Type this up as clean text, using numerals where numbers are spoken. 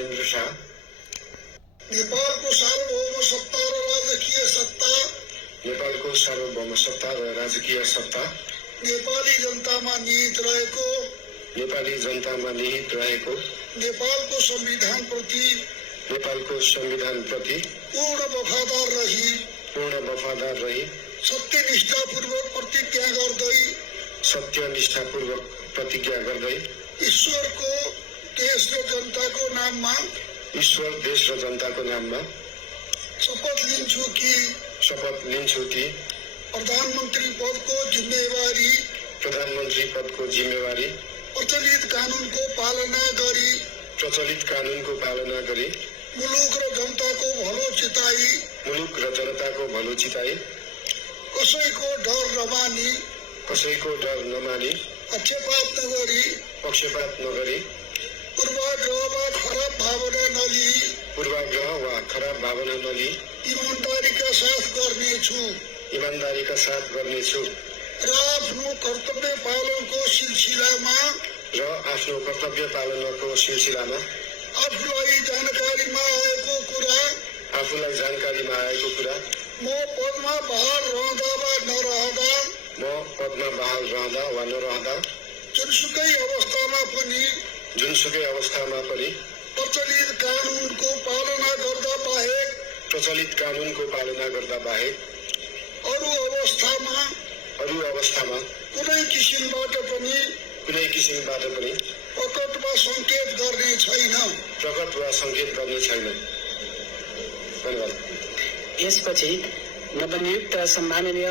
नरेन्द्र शाह। नेपालको सार्वभौम सत्ता र राजकीय सत्ता नेपालको सार्वभौम सत्ता र राजकीय सत्ता नेपाली जनतामा निहित रहेको नेपाली जनतामा निहित रहेको नेपालको संविधानप्रति पूर्ण वफादार रही सत्यनिष्ठापूर्वक प्रतिज्ञा गर्दै ईश्वर, देश र जनताको नाममा शपथ लिन्छु कि प्रधानमन्त्री पदको जिम्मेवारी प्रचलित कानूनको पालना गरी मुलुक र जनताको भलो चिताई कसैको डर नमानी पक्षपात नगरी पूर्वाग्रह वा खराब भावना नलिई ईमानदारीका साथ गर्नेछु र आफ्नो कर्तव्य पालनको सिलसिलामा आफूलाई जानकारीमा आएको कुरा म पदमा बहाल रहँदा वा नरहँदा जुनसुकै अवस्थामा पनि प्रचलित कानूनको पालना गर्दा बाहेक अरू अवस्थामा कुनै किसिमबाट पनि प्रकट वा संकेत गर्ने छैन। धन्यवाद। यसपछि नवनियुक्त सम्माननीय